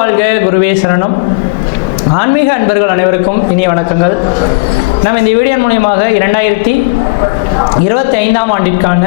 வாழ்க, குருவே சரணம். ஆன்மீக அன்பர்கள் அனைவருக்கும் இனிய வணக்கங்கள். நம்ம இந்த வீடியோ மூலியமாக 2025ஆம் ஆண்டிற்கான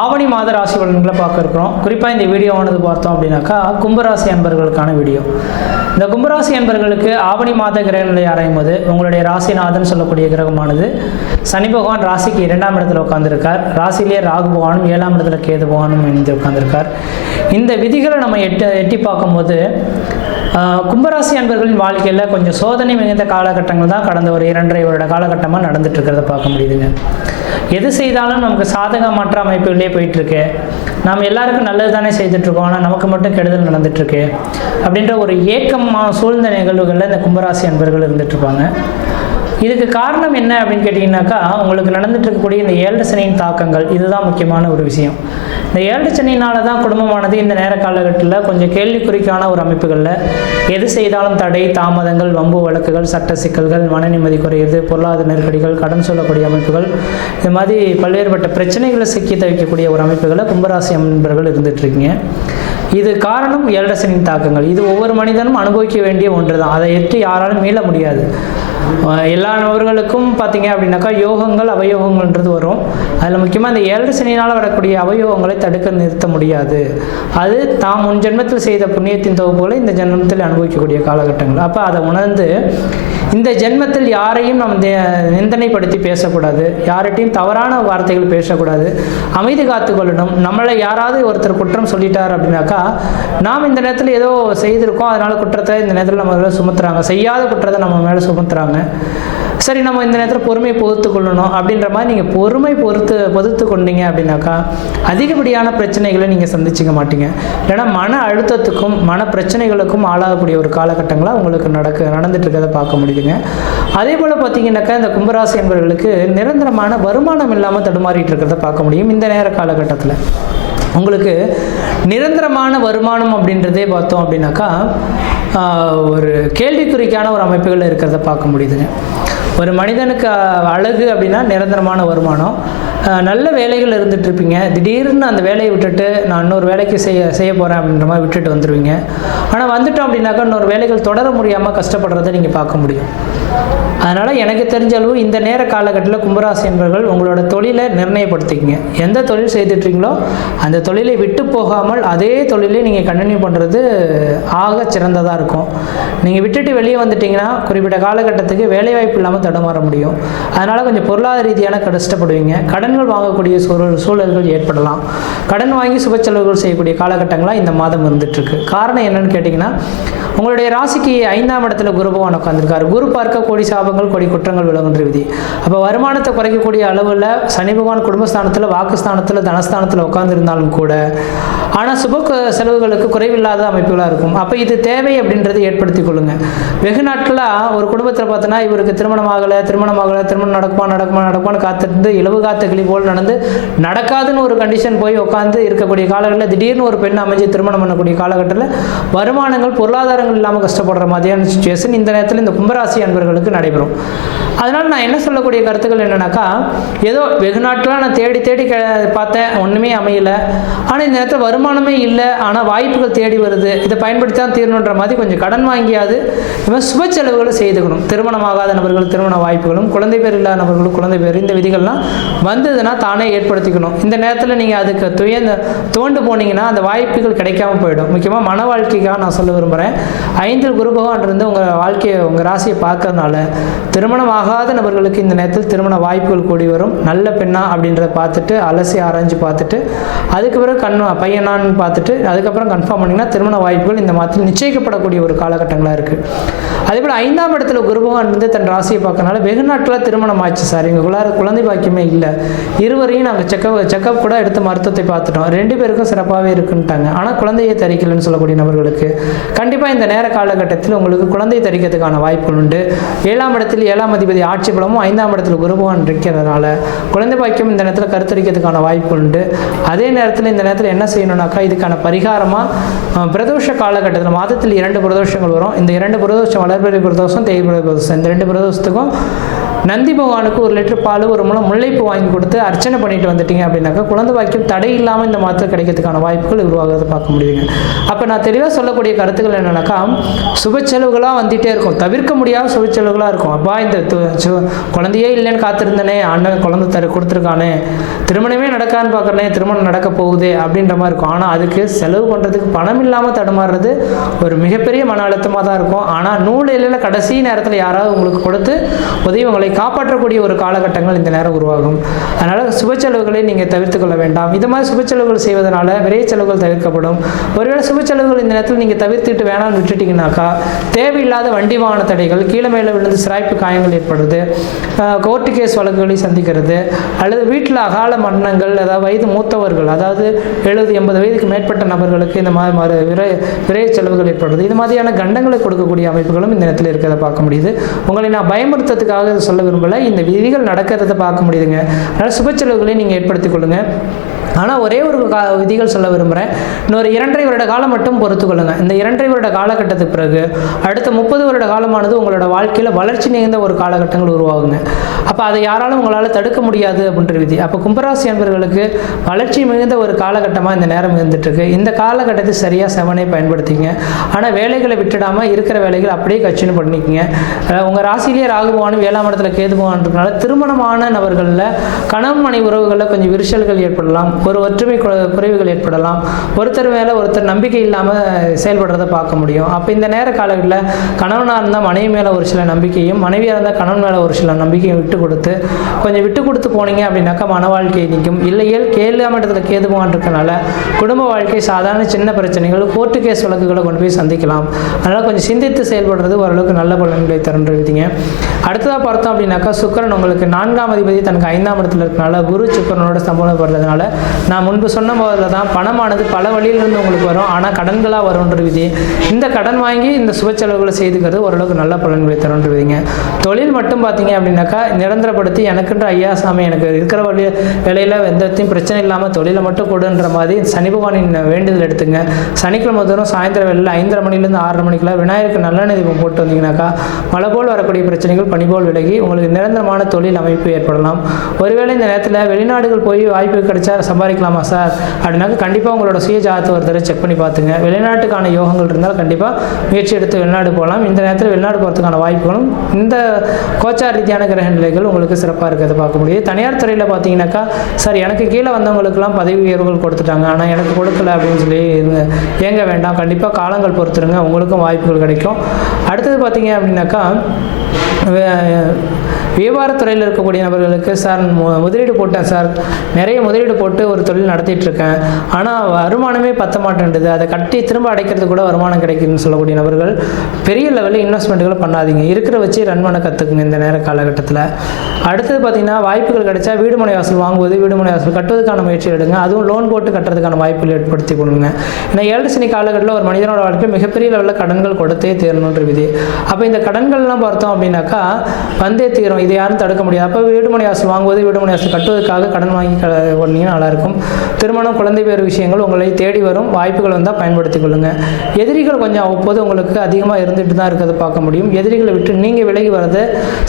ஆவணி மாத ராசி பலன்களை பார்க்க இருக்கிறோம். குறிப்பாக இந்த வீடியோவானது பார்த்தோம் அப்படின்னாக்கா கும்பராசி அன்பர்களுக்கான வீடியோ. இந்த கும்பராசி அன்பர்களுக்கு ஆவணி மாத கிரகங்களை ஆராயும் போது உங்களுடைய ராசிநாதன் சொல்லக்கூடிய கிரகமானது சனி பகவான் ராசிக்கு 2ஆம் இடத்துல உட்கார்ந்துருக்கார். ராசியிலே ராகு பகவானும் 7ஆம் இடத்துல கேது பகவானும் இணைந்து உட்கார்ந்துருக்கார். இந்த விதிகளை நம்ம எட்டி பார்க்கும்போது கும்பராசி அன்பர்களின் வாழ்க்கையில் கொஞ்சம் சோதனை மிகுந்த காலகட்டங்கள் தான் கடந்த ஒரு 2.5 வருட காலகட்டமாக நடந்துட்டு இருக்கிறத பார்க்க முடியுதுங்க. எது செய்தாலும் நமக்கு சாதகமற்ற அமைப்புகளே போயிட்டுருக்கு. நாம் எல்லாருக்கும் நல்லது தானே செய்துட்ருக்கோம், ஆனால் நமக்கு மட்டும் கெடுதல் நடந்துட்டுருக்கு அப்படின்ற ஒரு ஏக்கமான சூழ்ந்த நிகழ்வுகளில் இந்த கும்பராசி அன்பர்கள் இருந்துகிட்ருப்பாங்க. இதுக்கு காரணம் என்ன அப்படின்னு கேட்டிங்கனாக்கா, உங்களுக்கு நடந்துட்டு இருக்கக்கூடிய இந்த 7 சனியின் தாக்கங்கள், இதுதான் முக்கியமான ஒரு விஷயம். இந்த 7 சனியினால தான் குடும்பமானது இந்த நேர காலகட்டத்தில் கொஞ்சம் கேள்விக்குறிக்கான ஒரு அமைப்புகளில் எது செய்தாலும் தடை, தாமதங்கள், வம்பு வழக்குகள், சட்ட சிக்கல்கள், மன நிம்மதி குறையுது, பொருளாதார நெருக்கடிகள், கடன் சொல்லக்கூடிய அமைப்புகள், இது மாதிரி பல்வேறுபட்ட பிரச்சனைகளை சிக்கி தவிக்கக்கூடிய ஒரு அமைப்புகளை கும்பராசி அன்பர்கள் இருந்துகிட்ருக்கீங்க. இது காரணம் 7 சனியின் தாக்கங்கள். இது ஒவ்வொரு மனிதனும் அனுபவிக்க வேண்டிய ஒன்று தான். அதை எட்டு யாராலும் மீள முடியாது. எல்லா நபர்களுக்கும் பார்த்தீங்க அப்படின்னாக்கா யோகங்கள் அவயோகங்கள்ன்றது வரும். அதில் முக்கியமாக இந்த 7 சனியினால் வரக்கூடிய அவயோகங்களை தடுக்க நிறுத்த முடியாது. அது தாம் முன் ஜென்மத்தில் செய்த புண்ணியத்தின் தொகுப்புகளை இந்த ஜென்மத்தில் அனுபவிக்கக்கூடிய காலகட்டங்கள். அப்போ அதை உணர்ந்து இந்த ஜென்மத்தில் யாரையும் நம்ம நிந்தனைப்படுத்தி பேசக்கூடாது, யார்கிட்டையும் தவறான வார்த்தைகள் பேசக்கூடாது, அமைதி காத்துக்கொள்ளணும். நம்மளை யாராவது ஒருத்தர் குற்றம் சொல்லிட்டார் அப்படின்னாக்கா, நாம் இந்த நேரத்தில் ஏதோ செய்திருக்கோம், அதனால் குற்றத்தை இந்த நேரத்தில் நம்ம மேலே சுமத்துறாங்க, செய்யாத குற்றத்தை நம்ம மேலே சுமத்துறாங்க. சரி, நம்ம இந்த நேரத்தில் பொறுமையை பொறுத்து கொள்ளணும் அப்படின்ற மாதிரி நீங்கள் பொறுமை பொறுத்து கொண்டீங்க அப்படின்னாக்கா அதிகப்படியான பிரச்சனைகளை நீங்கள் சந்திச்சிக்க மாட்டீங்க. இல்லைனா மன அழுத்தத்துக்கும் மன பிரச்சனைகளுக்கும் ஆளாகக்கூடிய ஒரு காலகட்டங்களாக உங்களுக்கு நடந்துட்டு இருக்கிறத பார்க்க முடியுதுங்க. அதே போல் பார்த்தீங்கன்னாக்கா இந்த கும்பராசி என்பவர்களுக்கு நிரந்தரமான வருமானம் இல்லாமல் தடுமாறிட்டு இருக்கிறத பார்க்க முடியும். இந்த நேர காலகட்டத்தில் உங்களுக்கு நிரந்தரமான வருமானம் அப்படின்றதே பார்த்தோம் அப்படின்னாக்கா ஒரு கேள்விக்குறிக்கான ஒரு அமைப்புகள் இருக்கிறத பார்க்க முடியுதுங்க. ஒரு மனிதனுக்கு அழகு அப்படின்னா நிரந்தரமான வருமானம். நல்ல வேலைகள் இருந்துட்டு இருப்பீங்க, திடீர்னு அந்த வேலையை விட்டுட்டு நான் இன்னொரு வேலைக்கு செய்ய போகிறேன் அப்படின்ற மாதிரி விட்டுட்டு வந்துடுவீங்க. ஆனால் வந்துட்டோம் அப்படின்னாக்கா இன்னொரு வேலைகள் தொடர முடியாமல் கஷ்டப்படுறதை நீங்கள் பார்க்க முடியும். அதனால் எனக்கு தெரிஞ்ச அளவு இந்த நேர காலகட்டத்தில் கும்பராசி என்பவர்கள் உங்களோட தொழிலை நிர்ணயப்படுத்திக்கிங்க. எந்த தொழில் செய்துட்ருக்கீங்களோ அந்த தொழிலை விட்டு போகாமல் அதே தொழிலை நீங்கள் கண்டினியூ பண்ணுறது ஆக சிறந்ததாக இருக்கும். நீங்கள் விட்டுட்டு வெளியே வந்துட்டிங்கன்னா குறிப்பிட்ட காலகட்டத்துக்கு வேலைவாய்ப்பு இல்லாமல் தடுமாற முடியும். அதனால் கொஞ்சம் பொருளாதார ரீதியான கஷ்டப்படுவீங்க. கடன்கள் வாங்கக்கூடிய சூழல்கள் ஏற்படலாம். கடன் வாங்கி சுப செலவுகள் செய்யக்கூடிய காலகட்டங்களாக இந்த மாதம் இருந்துகிட்ருக்கு. காரணம் என்னன்னு கேட்டிங்கன்னா, உங்களுடைய ராசிக்கு 5ஆம் இடத்துல குரு பகவான் உட்காந்துருக்காரு. குரு பார்க்க கோடி சாபங்கள் கோடி குற்றங்கள் விலகுன்ற விதி. அப்போ வருமானத்தை குறைக்கக்கூடிய அளவில் சனி பகவான் குடும்பஸ்தானத்தில், வாக்குஸ்தானத்தில், தனஸ்தானத்தில் உட்காந்துருந்தாலும் கூட ஆனால் சுப செலவுகளுக்கு குறைவில்லாத அமைப்புகளாக இருக்கும். அப்போ இது தேவை அப்படின்றத ஏற்படுத்தி கொள்ளுங்கள். வெகு நாட்களாக ஒரு குடும்பத்தில் பார்த்தோன்னா இவருக்கு திருமணம் ஆகலை, திருமணம் நடக்குமான்னு காத்திருந்து இலவு காத்த கிளி போல் நடக்காதுன்னு ஒரு கண்டிஷன் போய் உட்காந்து இருக்கக்கூடிய காலகட்டத்தில் திடீர்னு ஒரு பெண் அமைஞ்சு திருமணம் பண்ணக்கூடிய காலகட்டத்தில் வருமானங்கள் பொருளாதாரங்கள் இல்லாமல் கஷ்டப்படுற மாதிரியான சிச்சுவேஷன் இந்த நேரத்தில் இந்த கும்பராசி அன்பர்களுக்கு நடைபெறும். அதனால் நான் என்ன சொல்லக்கூடிய கருத்துக்கள் என்னன்னாக்கா, ஏதோ வெகு நாட்களாக நான் தேடி பார்த்தேன், ஒன்றுமே அமையலை, ஆனால் இந்த நேரத்தில் வருமானமே இல்லை, ஆனால் வாய்ப்புகள் தேடி வருது, இதை பயன்படுத்தி தான் தீரணுன்ற மாதிரி கொஞ்சம் கடன் வாங்கியாவது இவன் சுப செலவுகளை செய்துக்கணும். திருமணமாகாத நபர்கள் திருமண வாய்ப்புகளும், குழந்தை பேர் இல்லாத நபர்களும் குழந்தை பேர், இந்த விதிகள்லாம் வந்ததுன்னா தானே ஏற்படுத்திக்கணும். இந்த நேரத்தில் நீங்கள் அதுக்கு துவண்டு போனீங்கன்னா அந்த வாய்ப்புகள் கிடைக்காம போயிடும். முக்கியமாக மன வாழ்க்கைக்காக நான் சொல்ல விரும்புகிறேன். 5 குரு பகவான் இருந்து உங்கள் வாழ்க்கையை, உங்கள் ராசியை பார்க்கறதுனால திருமணம் ஆகாத நபர்களுக்கு இந்த நேரத்தில் திருமண வாய்ப்புகள் கூடி வரும். நல்ல பெண்ணா அப்படின்றத பார்த்துட்டு அலசி ஆராய்ஞ்சு பார்த்துட்டு அதுக்கு பிறகு பையனான்னு பார்த்துட்டு அதுக்கப்புறம் கன்ஃபார்ம் பண்ணிங்கன்னா திருமண வாய்ப்புகள் இந்த மாதத்தில் நிச்சயிக்கப்படக்கூடிய ஒரு காலகட்டங்களாக இருக்குது. அதே போல் 5ஆம் இடத்துல குரு பகவான் வந்து தன் ராசியை பார்க்கறனால வெகு நாட்களாக திருமணம் ஆச்சு சார், எங்களுக்குள்ளார குழந்தை பாக்கியமே இல்லை, இருவரையும் நாங்கள் செக்கப் கூட எடுத்து மருத்துவத்தை பார்த்துட்டோம், 2 பேருக்கும் சிறப்பாகவே இருக்குன்ட்டாங்க, ஆனால் குழந்தையை தரிக்கலன்னு சொல்லக்கூடிய நபர்களுக்கு கண்டிப்பாக இந்த நேர காலகட்டத்தில் உங்களுக்கு குழந்தை தரிக்கிறதுக்கான வாய்ப்புகள் உண்டு. 7ஆம் இடத்தில் 7ஆம் அதிபதி ஆட்சி பலமும் 5ஆம் இடத்துல குரு பகவான் இருக்கிறதுனால குழந்தை பாக்கியம் இந்த நேரத்தில் கருத்தரிக்கிறதுக்கான வாய்ப்புகள் உண்டு. அதே நேரத்தில் இந்த நேரத்தில் என்ன செய்யணும்னாக்கா, இதுக்கான பரிகாரமாக பிரதோஷ காலகட்டத்தில் மாதத்தில் 2 பிரதோஷங்கள் வரும். இந்த 2 பிரதோஷம் வளர்பிறை பிரதோஷம், தேய்பிறை பிரதோஷம், இந்த 2 பிரதோஷத்துக்கும் நந்தி பகவானுக்கு 1 லிட்டர் பால், 1 முழம் முல்லைப்பூ வாங்கி கொடுத்து அர்ச்சனை பண்ணிட்டு வந்துட்டீங்க அப்படின்னாக்கா குழந்தை வாக்கியம் தடை இல்லாமல் இந்த மாதத்தில் கிடைக்கிறதுக்கான வாய்ப்புகள் உருவாகிறத பார்க்க முடியுதுங்க. அப்போ நான் தெளிவாக சொல்லக்கூடிய கருத்துக்கள் என்னன்னாக்கா, சுப செலவுகளாக வந்துகிட்டே இருக்கும், தவிர்க்க முடியாத சுப செலவுகளாக இருக்கும். அப்பா இந்த குழந்தையே இல்லைன்னு காத்திருந்தனே, ஆண்டவன் குழந்தை கொடுத்துருக்கானே, திருமணமே நடக்கான்னு பார்க்குறேனே, திருமணம் நடக்க போகுது அப்படின்ற மாதிரி இருக்கும். ஆனால் அதுக்கு செலவு பண்ணுறதுக்கு பணம் இல்லாமல் தடுமாறுறது ஒரு மிகப்பெரிய மன அழுத்தமாக தான் இருக்கும். ஆனால் நூலில் கடைசி நேரத்தில் யாராவது உங்களுக்கு கொடுத்து உதவி உங்களை காப்பாற்றக்கூடிய ஒரு காலகட்டங்கள் இந்த நேரம் உருவாகும். அதனால் சுப செலவுகளை நீங்கள் தவிர்த்து கொள்ள வேண்டாம். இது மாதிரி சுப செலவுகள் செய்வதனால விரைய செலவுகள் தவிர்க்கப்படும். ஒருவேளை சுப செலவுகள் இந்த நேரத்தில் நீங்கள் தவிர்த்துட்டு வேணாம்னு விட்டுட்டீங்கன்னாக்கா தேவையில்லாத வண்டி வாகன தடைகள், கீழே மேலே விழுந்து சிராய்ப்பு காயங்கள் ஏற்படுறது, கோர்ட்டு கேஸ் வழக்குகளை சந்திக்கிறது, அல்லது வீட்டில் அகால மரணங்கள், அதாவது வயது மூத்தவர்கள், அதாவது 70-80 வயதுக்கு மேற்பட்ட நபர்களுக்கு இந்த மாதிரி விரைய செலவுகள் ஏற்படுறது, இது மாதிரியான கண்டங்களை கொடுக்கக்கூடிய அமைப்புகளும் இந்த நேரத்தில் இருக்கிறத பார்க்க முடியுது. உங்களை நான் பயமுறுத்துறதுக்காக சொல்ல விரும்பலை, இந்த விதிகள் நடக்கிறத பார்க்க முடியுதுங்க. அதனால் சுப செலவுகளை நீங்கள் ஏற்படுத்திக் கொள்ளுங்கள். ஆனால் ஒரே ஒரு விதிகள் சொல்ல விரும்புகிறேன். இன்னொரு 2.5 வருட காலம் மட்டும் பொறுத்துக்கொள்ளுங்கள். இந்த 2.5 வருட காலகட்டத்துக்கு பிறகு அடுத்த 30 வருட காலமானது உங்களோட வாழ்க்கையில் வளர்ச்சி நிறைந்த ஒரு காலகட்டங்கள் உருவாகுங்க. அப்போ அதை யாராலும் உங்களால் தடுக்க முடியாது அப்படின்ற விதி. அப்போ கும்பராசி அன்பர்களுக்கு வளர்ச்சி மிகுந்த ஒரு காலகட்டமாக இந்த நேரம் இருந்துகிட்ருக்கு. இந்த காலகட்டத்தை சரியாக செவனே பயன்படுத்திங்க. ஆனால் வேலைகளை விட்டுடாமல் இருக்கிற வேலைகள் அப்படியே கச்சின்னு பண்ணிக்கங்க. உங்கள் ராசிலேயே ராகு பகவானும் 7ஆம் இடத்துல கேது பகவான்றதுனால திருமணமான நபர்களில் கணவன் மனைவி உறவுகளில் கொஞ்சம் விரிசல்கள் ஏற்படலாம், ஒரு ஒற்றுமை குறைவுகள் ஏற்படலாம், ஒருத்தர் மேலே ஒருத்தர் நம்பிக்கை இல்லாமல் செயல்படுறதை பார்க்க முடியும். அப்போ இந்த நேர காலங்களில் கணவனாக இருந்தால் மனைவி மேலே ஒரு சில நம்பிக்கையும், மனைவியாக இருந்தால் கணவன் மேலே ஒரு சில நம்பிக்கையும் விட்டு கொடுத்து போனீங்க அப்படின்னாக்கா மன வாழ்க்கை நிற்கும். இல்லையேல் 7ஆம் இடத்துல கேது பகவான் இருக்கனால குடும்ப வாழ்க்கை சாதாரண சின்ன பிரச்சனைகள், கோர்ட்டு கேஸ் வழக்குகளை கொண்டு போய் சந்திக்கலாம். அதனால் கொஞ்சம் சிந்தித்து செயல்படுறது ஓரளவுக்கு நல்ல பலன்களை தருன்றீங்க. அடுத்ததாக பார்த்தோம் அப்படின்னாக்கா சுக்கிரன் உங்களுக்கு 4ஆம் அதிபதி தனக்கு 5ஆம் இடத்துல இருக்கனால குரு சுக்கிரனோட சம்பந்தப்படுறதுனால நான் முன்பு சொன்ன போதில் தான் பணமானது பல வழியிலிருந்து உங்களுக்கு வரும், ஆனால் கடன்களாக வரும்ன்ற விதி. இந்த கடன் வாங்கி இந்த சுப செலவுகளை செய்துக்கிறது ஓரளவுக்கு நல்ல பலன்களை தரும்ன்ற விதிங்க. தொழில் மட்டும் பார்த்தீங்க அப்படின்னாக்கா நிரந்தரப்படுத்தி எனக்குன்ற ஐயா சாமி எனக்கு இருக்கிற வேலையில் எந்தத்தையும் பிரச்சனை இல்லாமல் தொழிலை மட்டும் கொடுன்ற மாதிரி சனி பகவானின் வேண்டுதல் எடுத்துங்க. சனிக்கிழமை தோறும் சாயந்தரம் வேலையில் 5:30 மணிலேருந்து 6:30 மணிக்குள்ள விநாயகருக்கு நல்லெண்ணெய் தீபம் போட்டு வந்தீங்கன்னாக்கா மழை போல் வரக்கூடிய பிரச்சனைகள் பனி போல் விலகி உங்களுக்கு நிரந்தரமான தொழில் அமைப்பு ஏற்படலாம். ஒருவேளை இந்த நேரத்தில் வெளிநாடுகள் போய் வாய்ப்பு கிடைச்சா சம்பாதிக்கலாமா சார் அப்படின்னாக்க கண்டிப்பாக உங்களோட சுய ஜாதகத்தை ஒரு தடவை செக் பண்ணி பார்த்துங்க. வெளிநாட்டுக்கான யோகங்கள் இருந்தால் கண்டிப்பாக முயற்சி எடுத்து வெளிநாடு போகலாம். இந்த நேரத்தில் வெளிநாடு போகிறதுக்கான வாய்ப்புகளும் இந்த கோச்சார் ரீதியான கிரக நிலைகள் உங்களுக்கு சிறப்பாக இருக்கிறத பார்க்க முடியுது. தனியார் துறையில் பார்த்தீங்கன்னாக்கா சார் எனக்கு கீழே வந்தவங்களுக்கெல்லாம் பதவி உயர்வுகள் கொடுத்துட்டாங்க, ஆனால் எனக்கு கொடுக்கல அப்படின்னு சொல்லி ஏங்க வேண்டாம், கண்டிப்பாக காலங்கள் பொறுத்துருங்க, உங்களுக்கும் வாய்ப்புகள் கிடைக்கும். அடுத்தது பார்த்தீங்க அப்படின்னாக்கா வியாபாரத்துறையில் இருக்கக்கூடிய நபர்களுக்கு சார் முதலீடு போட்டேன் சார், நிறைய முதலீடு போட்டு ஒரு தொழில் நடத்திட்டு இருக்கேன், ஆனால் வருமானமே பத்த மாட்டேன்றது, அதை கட்டி திரும்ப அடைக்கிறது கூட வருமானம் கிடைக்குதுன்னு சொல்லக்கூடிய நபர்கள் பெரிய லெவலில் இன்வெஸ்ட்மெண்ட்டுகளை பண்ணாதீங்க, இருக்கிற வச்சு ரன் பண்ண கற்றுக்குங்க இந்த நேர காலகட்டத்தில். அடுத்தது பார்த்தீங்கன்னா வாய்ப்புகள் கிடைச்சா வீடு மனை வாசல் வாங்குவது, வீடு மனை வாசல் கட்டுவதற்கான முயற்சி எடுங்க. அதுவும் லோன் போட்டு கட்டுறதுக்கான வாய்ப்புகள் ஏற்படுத்தி கொடுங்க. ஏன்னா 7 சனி காலகட்டத்தில் ஒரு மனிதனோட வாழ்க்கை மிகப்பெரிய லெவலில் கடன்கள் கொடுத்தே தீரணுன்ற விதி. அப்போ இந்த கடன்கள்லாம் பார்த்தோம் அப்படின்னாக்கா வந்தே தீரும், இதை யாரும் தடுக்க முடியாது. அப்போ வீடு மனை வாசல் வாங்குவது, வீடு மனை வாசல் கட்டுவதற்காக கடன் வாங்கி ஒன்றீங்கன்னா நல்லாயிருக்கும். திருமணம், குழந்தை பேர் விஷயங்கள் உங்களை தேடி வரும், வாய்ப்புகள் வந்தால் பயன்படுத்திக் கொள்ளுங்கள். எதிரிகள் கொஞ்சம் அவ்வப்போது உங்களுக்கு அதிகமாக இருந்துட்டு தான் இருக்கிறத பார்க்க முடியும். எதிரிகளை விட்டு நீங்கள் விலகி வர்றது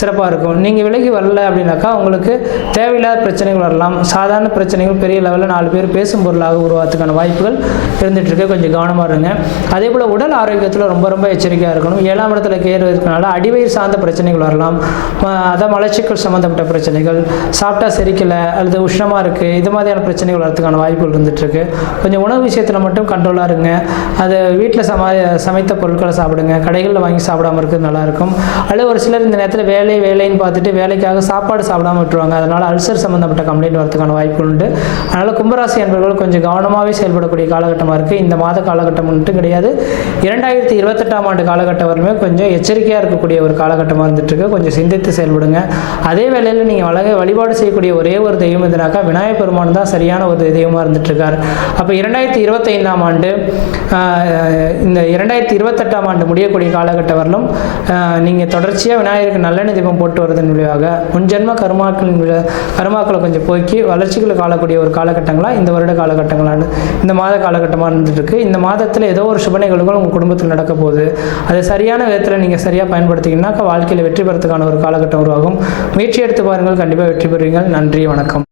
சிறப்பாக இருக்கும். நீங்கள் விலகி வரல அப்படின்னாக்கா உங்களுக்கு தேவையில்லாத பிரச்சனைகள் வரலாம். சாதாரண பிரச்சனைகள் பெரிய லெவலில் 4 பேர் பேசும் பொருளாக உருவாகிறதுக்கான வாய்ப்புகள் இருந்துகிட்ருக்கு, கொஞ்சம் கவனமாக இருங்க. அதே போல் உடல் ஆரோக்கியத்தில் ரொம்ப ரொம்ப எச்சரிக்கையாக இருக்கணும். 7ஆம் இடத்துல கேது இருக்கனால அடிவயிறு சார்ந்த பிரச்சனைகள் வரலாம், அதான் மலச்சிக்கல் சம்மந்தப்பட்ட பிரச்சனைகள், சாப்பிட்டா செரிக்கலை அல்லது உஷ்ணமாக இருக்குது, இது மாதிரியான பிரச்சனைகள் வரதுக்கான வாய்ப்புகள் இருந்துகிட்ருக்கு. கொஞ்சம் உணவு விஷயத்தில் மட்டும் கண்ட்ரோலாக இருங்க. அது வீட்டில் சமைத்த பொருட்களை சாப்பிடுங்க, கடைகளில் வாங்கி சாப்பிடாமல் இருக்கிறது நல்லாயிருக்கும். அல்லது ஒரு சிலர் இந்த நேரத்தில் வேலைன்னு பார்த்துட்டு வேலைக்காக சாப்பாடு சாப்பிடாமல் விட்டுருவாங்க, அதனால் அல்சர் சம்மந்தப்பட்ட கம்ப்ளைண்ட் வரதுக்கான வாய்ப்புகள் உண்டு. அதனால் கும்பராசி என்பவர்கள் கொஞ்சம் கவனமாகவே செயல்படக்கூடிய காலகட்டமாக இருக்குது. இந்த மாத காலகட்டம் மட்டும் கிடையாது, 2028ஆம் ஆண்டு காலகட்டம் வரலுமே கொஞ்சம் எச்சரிக்கையாக இருக்கக்கூடிய ஒரு காலகட்டமாக இருந்துகிட்ருக்கு. கொஞ்சம் சிந்தித்து செயல்படுங்க. அதே வேளையில் நீங்கள் வழிபாடு செய்யக்கூடிய ஒரே ஒரு தெய்வம் எதுனாக்கா விநாயகர் பெருமான் தான் சரியான ஒரு தெய்வமாக இருந்துகிட்ருக்கார். அப்போ 2025ஆம் ஆண்டு இந்த 2028ஆம் ஆண்டு முடியக்கூடிய காலகட்டம் வரலும் நீங்கள் தொடர்ச்சியாக விநாயகருக்கு நல்லெண்ணெய் தீபம் போட்டு வருவதன் விளைவாக முன்ஜென்ம கருமாக்களை கொஞ்சம் போக்கி வளர்ச்சிகளை காணக்கூடிய ஒரு காலகட்டங்களாக இந்த வருட காலகட்டங்களான இந்த மாத காலகட்டமாக இருந்துகிட்ருக்கு. இந்த மாதத்தில் ஏதோ ஒரு சுப நிகழ்வுகள் உங்கள் குடும்பத்தில் நடக்க போகுது. அதை சரியான விதத்தில் நீங்கள் சரியாக பயன்படுத்திங்கன்னா வாழ்க்கையில் வெற்றி பெறத்துக்கான ஒரு காலகட்டம் உருவாகும். முயற்சி எடுத்து பாருங்கள், கண்டிப்பாக வெற்றி பெறுவீர்கள். நன்றி, வணக்கம்.